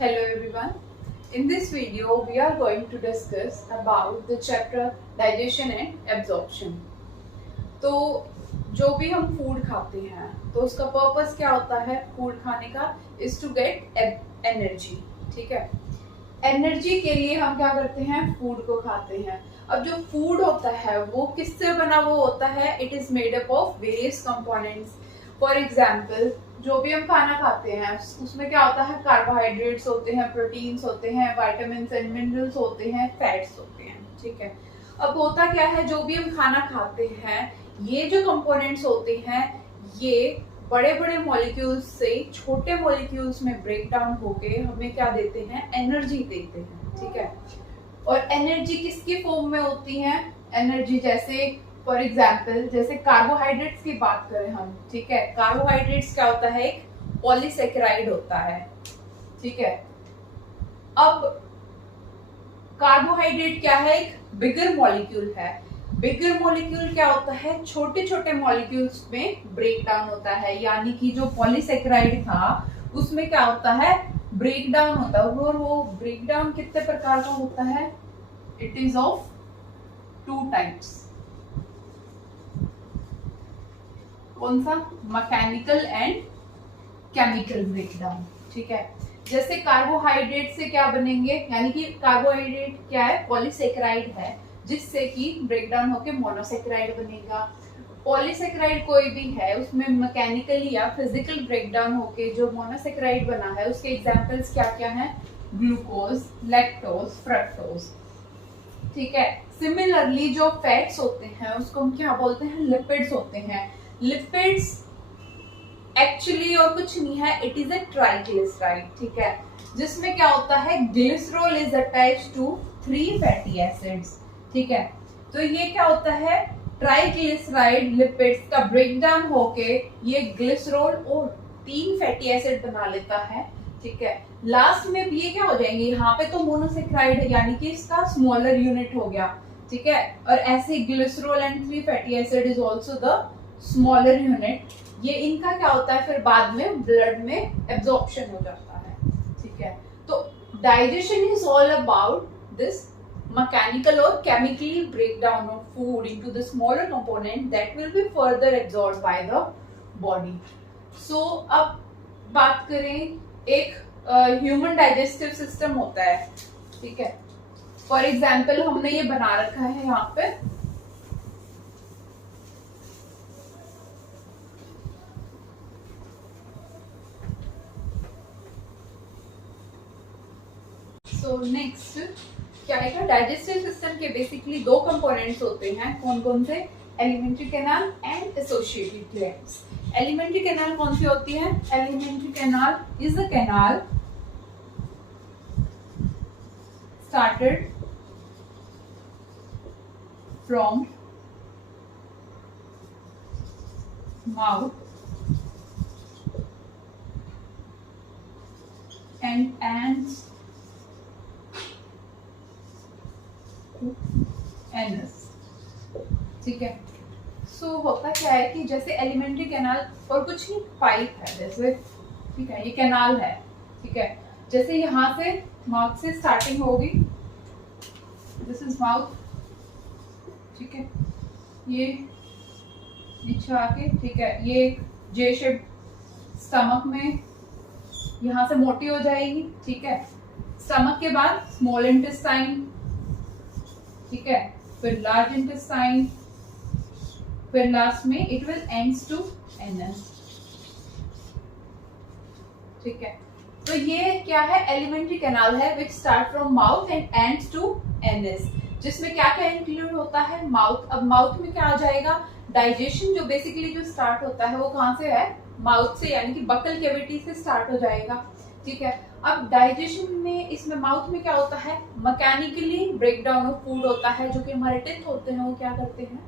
Hello everyone. In this video, we are going to discuss about the chapter digestion and absorption. तो जो भी हम food खाते हैं तो उसका पर्पस क्या होता है फूड खाने का इज टू गेट एनर्जी. ठीक है, एनर्जी के लिए हम क्या करते हैं फूड को खाते हैं. अब जो फूड होता है वो किससे बना हुआ होता है. It is made up of various components. For example जो भी हम खाना खाते हैं उसमें क्या होता है कार्बोहाइड्रेट्स होते हैं, प्रोटीन्स होते हैं, विटामिन एंड मिनरल्स होते हैं, फैट्स होते हैं. ठीक है, अब होता क्या है जो भी हम खाना खाते हैं ये जो कंपोनेंट्स होते हैं ये बड़े बड़े मॉलिक्यूल्स से छोटे मॉलिक्यूल्स में ब्रेक डाउन होके हमें क्या देते हैं एनर्जी देते हैं. ठीक है, और एनर्जी किसकी फॉर्म में होती है. एनर्जी जैसे फॉर एग्जाम्पल जैसे कार्बोहाइड्रेट्स की बात करें हम. ठीक है, कार्बोहाइड्रेट्स क्या होता है एक पॉलीसेकेराइड होता है. ठीक है, अब कार्बोहाइड्रेट क्या है एक बिगर मॉलिक्यूल है. बिगर मॉलिक्यूल क्या होता है छोटे छोटे मॉलिक्यूल्स में ब्रेक डाउन होता है. यानी कि जो पॉलीसेकेराइड था उसमें क्या होता है ब्रेक डाउन होता है. और वो ब्रेक डाउन कितने प्रकार का होता है. It is of 2 types. कौन सा मैकेनिकल एंड केमिकल ब्रेकडाउन. ठीक है, जैसे कार्बोहाइड्रेट से क्या बनेंगे यानी कि कार्बोहाइड्रेट क्या है पॉलीसेकेराइड है जिससे कि ब्रेकडाउन होके मोनोसेकेराइड बनेगा. पॉलीसेकेराइड कोई भी है उसमें मैकेनिकली या फिजिकल ब्रेकडाउन होके जो मोनोसेकेराइड बना है उसके एग्जांपल्स क्या क्या हैं ग्लूकोज, लैक्टोज, फ्रक्टोज. ठीक है, सिमिलरली जो फैट्स होते हैं उसको हम क्या बोलते हैं लिपिड्स होते हैं. लिपिड्स एक्चुअली और कुछ नहीं है इट इज अ ट्राइग्लिसराइड. ठीक है, जिसमें क्या होता है glycerol is attached to 3 fatty acids. ठीक है, तो ये क्या होता है ट्राइग्लिसराइड लिपिड्स का ब्रेकडाउन होके ये ग्लिसरॉल और 3 फैटी एसिड बना लेता है. ठीक है, लास्ट में ये क्या हो जाएंगे यहाँ पे तो मोनोसेकेराइड है यानी कि इसका स्मॉलर यूनिट हो गया. ठीक है, और ऐसे glycerol and 3 fatty acid is also the smaller unit. ये इनका क्या होता है फिर बाद में ब्लड में एब्जॉर्प्शन हो जाता है. ठीक है, तो digestion is all about this mechanical or chemically breakdown of food into the smaller component that will be further absorbed by the body. So अब बात करें एक ह्यूमन डाइजेस्टिव सिस्टम होता है. ठीक है, फॉर एग्जाम्पल हमने ये बना रखा है यहाँ पे. सो नेक्स्ट क्या है डाइजेस्टिव सिस्टम के बेसिकली 2 कंपोनेंट्स होते हैं. कौन कौन से alimentary canal and associated glands. Alimentary canal कौन सी होती है. Alimentary canal is a canal started from mouth and ends anus. ठीक है, सो होता क्या है कि जैसे एलिमेंट्री कैनाल और कुछ नहीं पाइप है जैसे. ठीक है, ये कैनाल है. ठीक है, जैसे यहाँ से माउथ से स्टार्टिंग होगी. This is mouth. ठीक है, ये नीचे आके ठीक है ये जे शेप स्टमक में यहाँ से मोटी हो जाएगी. ठीक है, स्टमक के बाद स्मॉल इंटेस्टाइन. ठीक है, फिर लार्ज इंटेस्टाइन, फिर लास्ट में it will ends to anus. ठीक है, तो ये क्या है एलिमेंट्री कैनाल है which start from mouth and ends to anus. जिसमें क्या क्या इंक्लूड होता है माउथ. अब माउथ में क्या आ जाएगा डाइजेशन जो बेसिकली जो स्टार्ट होता है वो कहाँ से है माउथ से यानी कि बकल कैविटी से स्टार्ट हो जाएगा. ठीक है, अब डाइजेशन में इसमें माउथ में क्या होता है मैकेनिकली ब्रेकडाउन ऑफ फूड होता है. जो कि हमारे टीथ होते हैं वो क्या करते हैं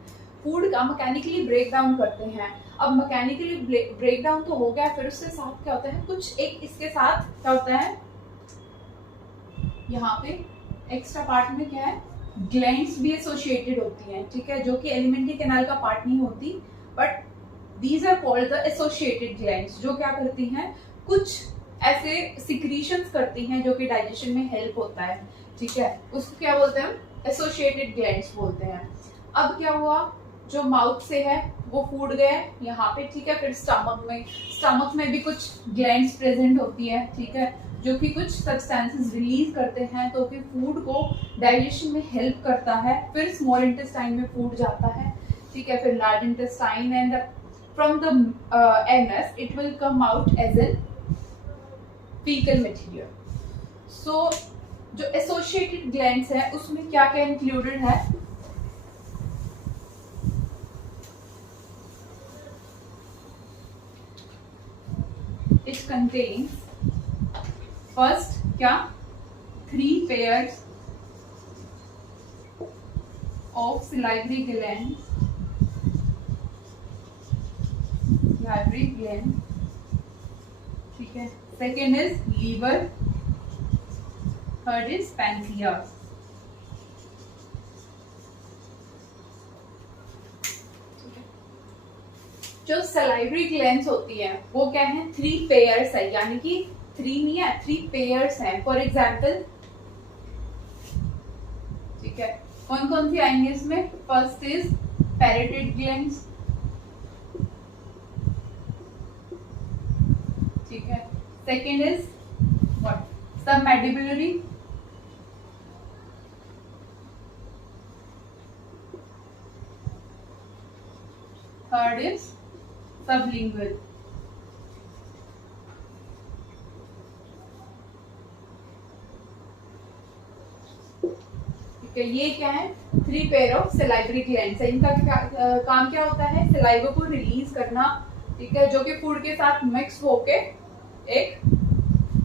फूड का मैकेनिकली ब्रेकडाउन करते हैं. अब मैकेनिकली ब्रेकडाउन तो हो गया फिर उसके साथ क्या होता है कुछ एक इसके साथ क्या होता है यहाँ पे एक्स्ट्रा पार्ट में क्या है ग्लैंड्स भी एसोसिएटेड होती हैं. ठीक है, जो कि एलिमेंट्री कैनाल का पार्ट नहीं होती but these are called the associated glands जो क्या करती हैं कुछ ऐसे सिक्रीशंस करती हैं जो कि डाइजेशन में हेल्प होता है, ठीक है, उसको क्या बोलते हैं, एसोसिएटेड ग्लैंड्स बोलते हैं। अब क्या हुआ, जो माउथ से है वो फूड गए यहाँ पे, ठीक है, फिर स्टमक में भी कुछ ग्लैंड्स प्रेजेंट होती है, ठीक है, जो कि कुछ सब्सटेंसेस रिलीज करते हैं तो कि फूड को डाइजेशन में हेल्प करता है। फिर स्मॉल इंटेस्टाइन में फूड जाता है, ठीक है, फिर large intestine and from the anus it will come out as an faecal material. So जो एसोसिएटेड ग्लैंड्स है उसमें क्या क्या इंक्लूडेड है, इट कंटेन्स फर्स्ट क्या 3 pairs of salivary glands, ठीक है, second is liver, third is pancreas. जो सलाइवरी ग्लैंड्स होती है वो क्या है, 3 पेयर्स है, यानी कि 3 नहीं है, 3 पेयर्स हैं। फॉर एग्जाम्पल, ठीक है, कौन कौन सी आएंगे इसमें, फर्स्ट इज पैरेटेड ग्लैंड्स, ठीक है, second is what, submandibular, third is sublingual. ठीक है, ये क्या है, 3 पेयर ऑफ सलाइवरी ग्लैंड्स है। इनका काम क्या होता है, सलाइवा को रिलीज करना, ठीक है, जो कि फूड के साथ मिक्स होके एक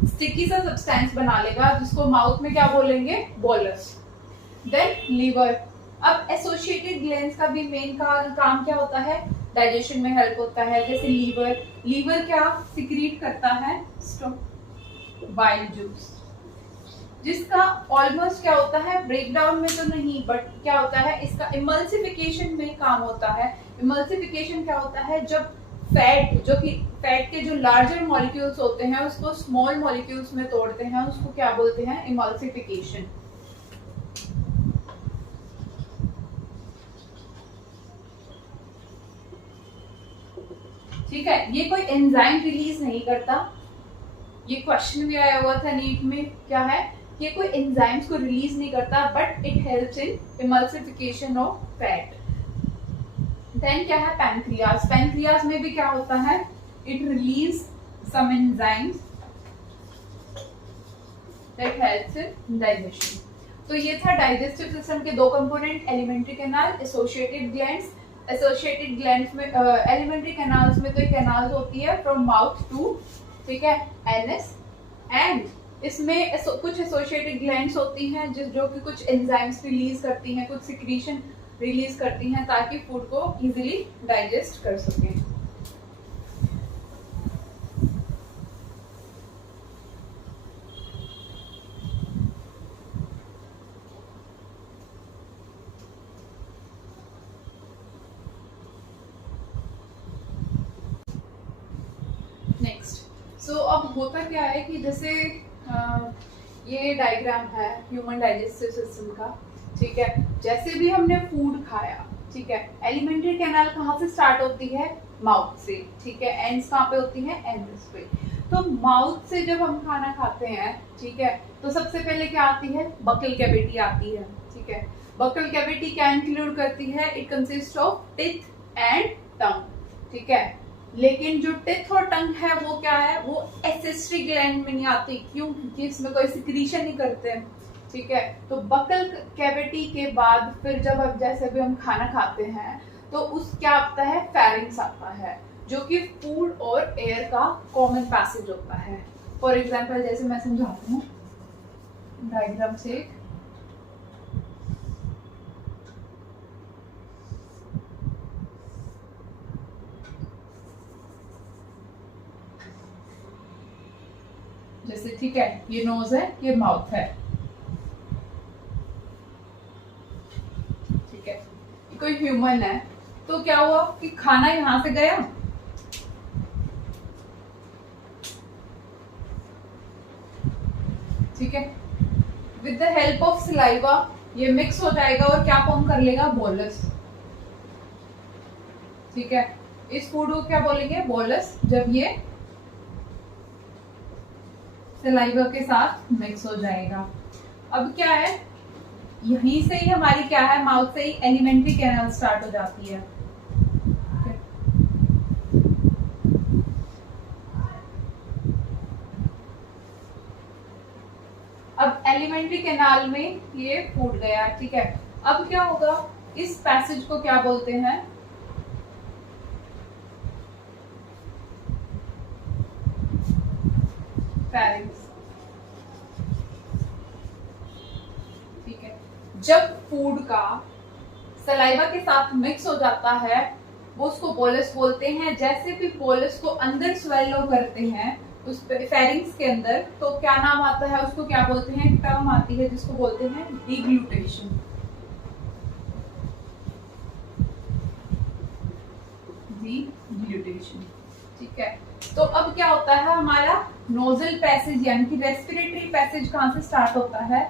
स्टिकी सा सब्सटेंस बना लेगा जिसको माउथ में क्या बोलेंगे, बोलस। Then liver. अब एसोसिएटेड ग्लैंड्स का भी मेन काम क्या होता है, डाइजेशन में हेल्प होता है। जैसे लीवर क्या सिक्रीट करता है, बाइल जूस, जिसका ऑलमोस्ट क्या होता है, ब्रेकडाउन में तो नहीं बट क्या होता है, इसका इमल्सिफिकेशन में काम होता है। इमल्सिफिकेशन क्या होता है, जब फैट, जो कि फैट के जो लार्जर मॉलिक्यूल्स होते हैं उसको स्मॉल मॉलिक्यूल्स में तोड़ते हैं, उसको क्या बोलते हैं, इमल्सिफिकेशन। ठीक है, ये कोई एंजाइम रिलीज नहीं करता, ये क्वेश्चन भी आया हुआ था नीट में, क्या है, ये कोई एंजाइम्स को रिलीज नहीं करता but it helps in emulsification of fat. Then क्या है, पैनक्रियास। पैनक्रियास में भी क्या होता है, it release some enzymes that helps in digestion. तो ये था डाइजेस्टिव सिस्टम के 2 component, alimentary canal, associated glands. Associated glands में एलिमेंट्री कैनाल्स में तो एक कैनाल्स होती है फ्रॉम माउथ टू, ठीक है, एनस, एंड इसमें कुछ एसोसिएटेड ग्लैंड्स होती हैं जो कि कुछ एंजाइम्स रिलीज करती हैं, कुछ सिक्रीशन रिलीज करती हैं ताकि फूड को इजीली डाइजेस्ट कर सकें। नेक्स्ट, सो अब होता क्या है कि जैसे ये डायग्राम है ह्यूमन डाइजेस्टिव सिस्टम का, ठीक है, जैसे भी हमने फूड खाया, ठीक है, एलिमेंट्री कैनाल कहाँ से स्टार्ट होती है, माउथ से, ठीक है, एंड्स कहाँ पे होती है, एंड्स पे। तो माउथ से जब हम खाना खाते हैं, ठीक है, तो सबसे पहले क्या आती है, बकल कैविटी आती है, ठीक है। बकल कैविटी क्या इंक्लूड करती है, it consist of teeth and tongue, ठीक है, लेकिन जो टिथ और टंग है वो क्या है, वो एसेस्ट्री ग्लैंड में नहीं आती, क्यों, क्योंकि इसमें कोई सिक्रीशन नहीं करते हैं, ठीक है। तो बकल कैविटी के बाद फिर जब अब जैसे भी हम खाना खाते हैं तो उस क्या आता है, फेरिंग्स आता है, जो कि फूड और एयर का कॉमन पैसेज होता है। फॉर एग्जाम्पल, जैसे मैं समझाती हूँ डायग्राम से, जैसे, ठीक है, ये नोज है, ये माउथ है, ठीक है, कोई ह्यूमन है, तो क्या हुआ कि खाना यहां से गया, ठीक है। With the help of saliva ये मिक्स हो जाएगा और क्या फॉर्म कर लेगा, बोलस। ठीक है, इस फूड को क्या बोलेंगे, बोलस, जब ये सलाइवा के साथ मिक्स हो जाएगा। अब क्या है, यहीं से ही हमारी क्या है, माउथ से ही एलिमेंट्री कैनाल स्टार्ट हो जाती है। अब एलिमेंट्री कैनाल में ये फूड गया, ठीक है। अब क्या होगा, इस पैसेज को क्या बोलते हैं, फेरिंक्स। ठीक है, जब फूड का सलाइवा के साथ मिक्स हो जाता है वो उसको बोलस बोलते हैं। जैसे भी बोलस को अंदर स्वेलो करते हैं उस फेरिंग्स के अंदर, तो क्या नाम आता है, उसको क्या बोलते हैं, टर्म आती है जिसको बोलते हैं डिग्लूटेशन। डिग्लूटेशन, ठीक है। तो अब क्या होता है, हमारा नोजल पैसेज यानी कि रेस्पिरेटरी पैसेज कहां से स्टार्ट होता है,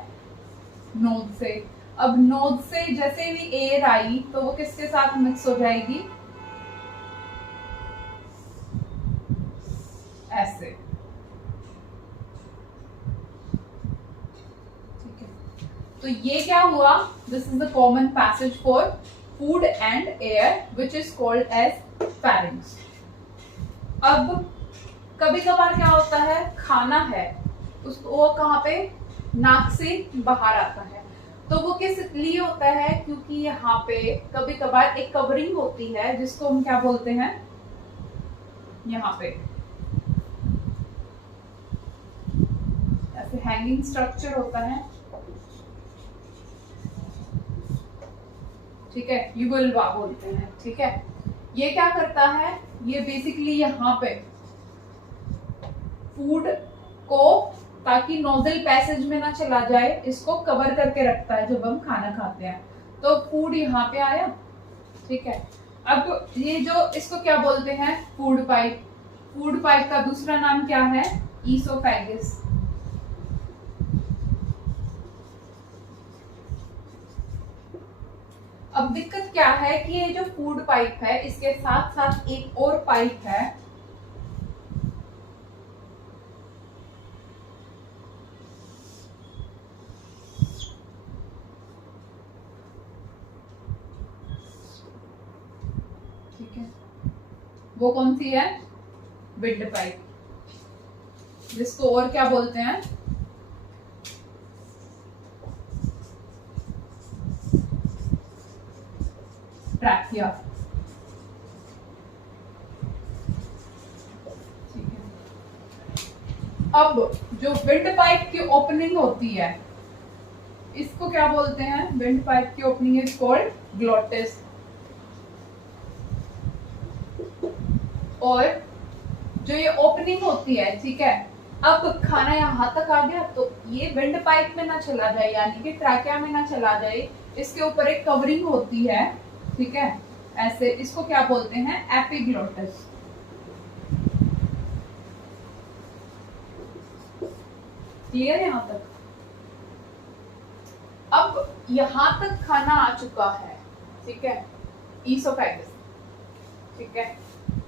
नोज से। अब नोज से जैसे भी एयर आई तो वो किसके साथ मिक्स हो जाएगी, ऐसे। ठीक है, तो ये क्या हुआ, this is the common passage for food and air which is called as pharynx. अब कभी कभार क्या होता है, खाना है उसको वो कहाँ पे, नाक से बाहर आता है, तो वो किस लिए होता है, क्योंकि यहाँ पे कभी कभार एक कवरिंग होती है जिसको हम क्या बोलते हैं, यहाँ पे ऐसे हैंगिंग स्ट्रक्चर होता है, ठीक है, युगलवा बोलते हैं। ठीक है, ये क्या करता है, ये बेसिकली यहाँ पे फूड को, ताकि नोजल पैसेज में ना चला जाए, इसको कवर करके रखता है जब हम खाना खाते हैं। तो फूड यहाँ पे आया, ठीक है। अब ये जो इसको क्या बोलते हैं, फूड पाइप। फूड पाइप का दूसरा नाम क्या है, ईसोफेगस। अब दिक्कत क्या है कि ये जो फूड पाइप है इसके साथ साथ एक और पाइप है, ठीक है, वो कौन सी है, विंड पाइप, जिसको और क्या बोलते हैं, ट्रैकिया। ठीक है, अब जो विंड पाइप की ओपनिंग होती है इसको क्या बोलते हैं, विंड पाइप की ओपनिंग इज कॉल्ड ग्लोटिस। और जो ये ओपनिंग होती है, ठीक है, अब खाना यहाँ तक आ गया तो ये विंड पाइप में ना चला जाए, यानी कि ट्रैकिया में ना चला जाए, इसके ऊपर एक कवरिंग होती है, ठीक है, ऐसे, इसको क्या बोलते हैं, एपिग्लोटिस। क्लियर है यहां तक। अब यहां तक खाना आ चुका है, ठीक है, ईसोफेगस, ठीक है।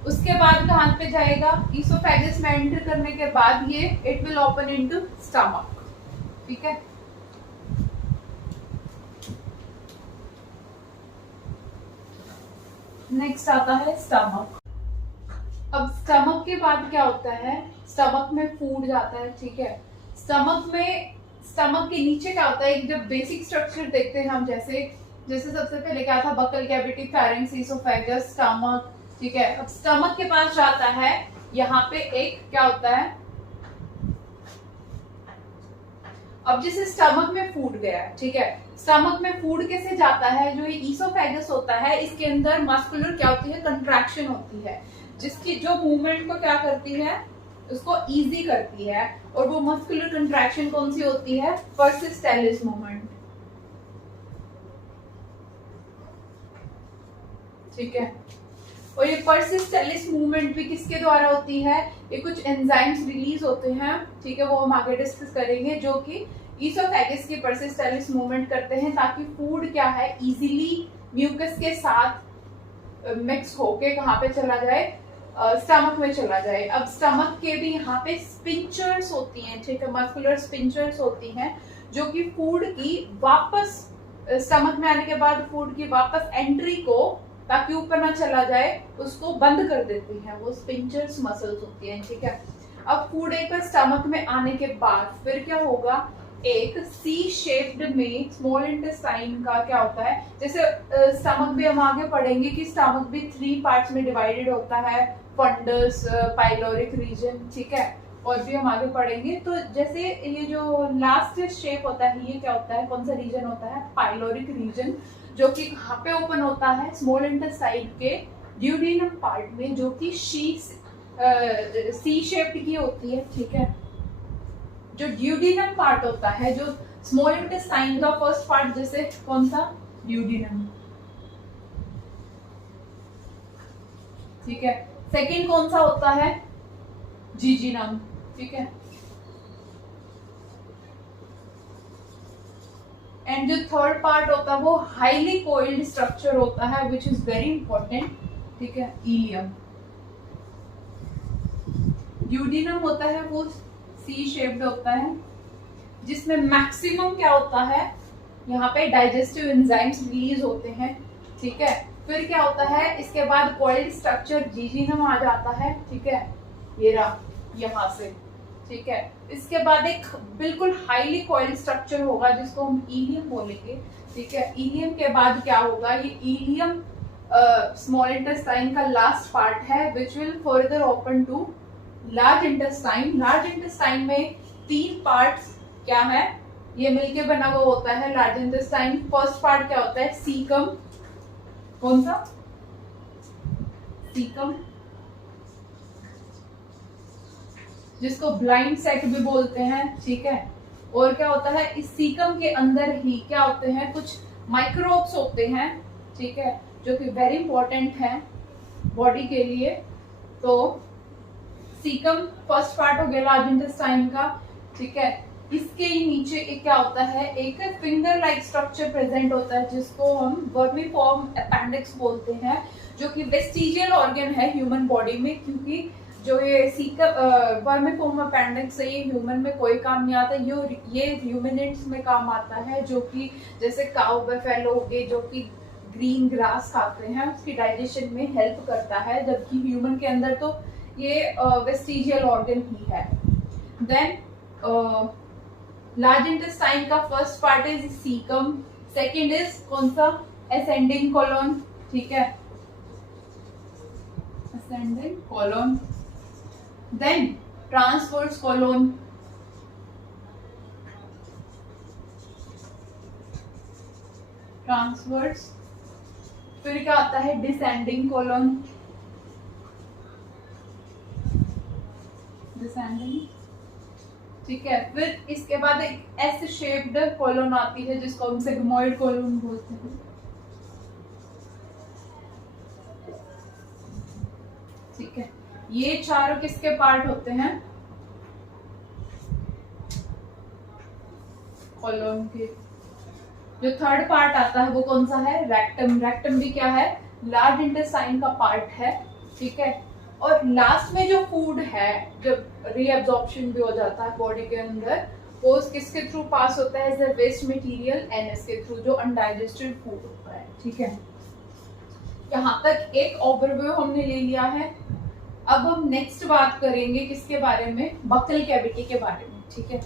उसके बाद कहां पे जाएगा, ईसोफेगस में एंटर करने के बाद ये it will open into stomach, ठीक है। नेक्स्ट आता है स्टमक। अब स्टमक के बाद क्या होता है, स्टमक में फूड जाता है, ठीक है। स्टमक में, स्टमक के नीचे क्या होता है, एक जब बेसिक स्ट्रक्चर देखते हैं हम, जैसे जैसे सबसे पहले क्या था, buccal cavity, pharynx, oesophagus, stomach, ठीक है। अब स्टमक के पास जाता है, यहाँ पे एक क्या होता है, अब जैसे स्टमक में फूड गया, ठीक है, स्टमक में फूड कैसे जाता है, जो ये ईसोफेगस होता है इसके अंदर मस्कुलर क्या होती है, कंट्रैक्शन होती है, जिसकी जो मूवमेंट को क्या करती है, उसको इजी करती है। और वो मस्कुलर कंट्रैक्शन कौन सी होती है, पर्सिस्टेलिस मूवमेंट, ठीक है। और ये पर्सिस्टेलिस मूवमेंट भी किसके द्वारा होती है, ये कुछ एंजाइम्स रिलीज होते हैं, ठीक है, वो हम आगे डिस्कस करेंगे, जो कि ईसोफेगस की पर्सिस्टेलिस मूवमेंट करते हैं ताकि फूड क्या है इजीली म्यूकस के साथ मिक्स होके कहाँ पे चला जाए, स्टमक में चला जाए। अब स्टमक के भी यहाँ पे स्पिंचर्स होती हैं, ठीक है, मस्कुलर स्पिंचर्स होती हैं जो कि फूड की वापस स्टमक में आने के बाद फूड की वापस एंट्री को, ताकि ऊपर ना चला जाए, उसको बंद कर देती हैं, वो स्पिंचर्स मसल्स होती हैं, ठीक है। अब फूड एक बार स्टमक में आने के बाद फिर क्या होगा, एक सी शेप्ड में स्मॉल इंटेस्टाइन का क्या होता है, जैसे स्टमक भी हम आगे पढ़ेंगे कि स्टमक भी 3 पार्ट्स में डिवाइडेड होता है, फंडस, पाइलोरिक रीजन, ठीक है, और भी हम आगे पढ़ेंगे। तो जैसे ये जो लास्ट शेप होता है, ये क्या होता है, कौन सा रीजन होता है, पाइलोरिक रीजन, जो कि कहाँ पे ओपन होता है, स्मॉल इंटेस्टाइन के ड्यूडेनम पार्ट में, जो कि सी शेप्ड की होती है, ठीक है। जो ड्यूडेनम पार्ट होता है, जो स्मॉल इंटेस्टाइन का फर्स्ट पार्ट, जैसे कौन सा, ड्यूडेनम, ठीक है। सेकंड कौन सा होता है, जीजीनम, ठीक है। एंड जो थर्ड पार्ट होता है वो हाईली कोइल्ड स्ट्रक्चर होता है, विच इज वेरी इंपॉर्टेंट, ठीक है, इलियम। ड्यूडेनम होता है वो सी शेप्ड होता है, जिसमें मैक्सिमम क्या होता है, यहाँ पे डाइजेस्टिव एंजाइम्स रिलीज होते हैं, ठीक है। फिर क्या होता है, इसके बाद कोइल्ड स्ट्रक्चर जीजीनम आ जाता है, ठीक है, ये रहा यहाँ से, ठीक है। इसके बाद एक बिल्कुल हाईली कोइल्ड स्ट्रक्चर होगा जिसको हम इलियम बोलेंगे, ठीक है। इलियम के बाद क्या होगा, ये इलियम स्मॉल इंटेस्टाइन का लास्ट पार्ट है, which will further open to large intestine. Large intestine में 3 पार्ट्स क्या है, ये मिलके बना हुआ होता है लार्ज इंटेस्टाइन। फर्स्ट पार्ट क्या होता है, सीकम, कौन सा, सीकम, जिसको ब्लाइंड सेक भी बोलते हैं, ठीक है। और क्या होता है, इस सीकम के अंदर ही क्या होते हैं, कुछ माइक्रोब्स होते हैं, ठीक है, जो कि वेरी इंपॉर्टेंट है बॉडी के लिए। तो सीकम फर्स्ट पार्ट हो गया लार्ज इंटेस्टाइन का, ठीक है। इसके ही नीचे एक क्या होता है, एक फिंगर लाइक स्ट्रक्चर प्रेजेंट होता है, जिसको हम वर्मीफॉर्म अपेंडिक्स बोलते हैं, जो कि वेस्टिजियल ऑर्गन है ह्यूमन बॉडी में, क्योंकि जो ये सीकम वर्मीफॉर्म अपेंडिक्स है, ये ह्यूमन में कोई काम नहीं आता, ये ह्यूमिनेट्स में काम आता है, जो कि जैसे काउ बफेलो हो गए, जो कि ग्रीन ग्रास खाते हैं, उसकी डाइजेशन में हेल्प करता है, जबकि ह्यूमन के अंदर तो ये वेस्टिजियल ऑर्गन ही है। देन लार्ज इंटेस्टाइन का first part is caecum, second is कौन सा, असेंडिंग कोलोन, ठीक है, ascending colon. Then transverse colon, transverse, फिर क्या आता है, डिसेंडिंग कोलोन, डिसेंडिंग, ठीक है। फिर इसके बाद एक एस शेप्ड कोलोन आती है, जिसको हम सिग्मोइड कोलोन बोलते हैं, ठीक है। ये चारों किसके पार्ट होते हैं, कोलोन के। जो थर्ड पार्ट आता है वो कौन सा है, रेक्टम। रेक्टम भी क्या है, लार्ज इंटेस्टाइन का पार्ट है, ठीक है। और लास्ट में जो फूड है, जब रीअब्जॉर्प्शन भी हो जाता है बॉडी के अंदर, वो किसके थ्रू पास होता है, as a waste material, anus के थ्रू, जो अनडाइजेस्टेड फूड होता है, ठीक है। यहाँ तक एक ओवरव्यू हमने ले लिया है। अब हम नेक्स्ट बात करेंगे किसके बारे में, बकल कैविटी के बारे में, ठीक है।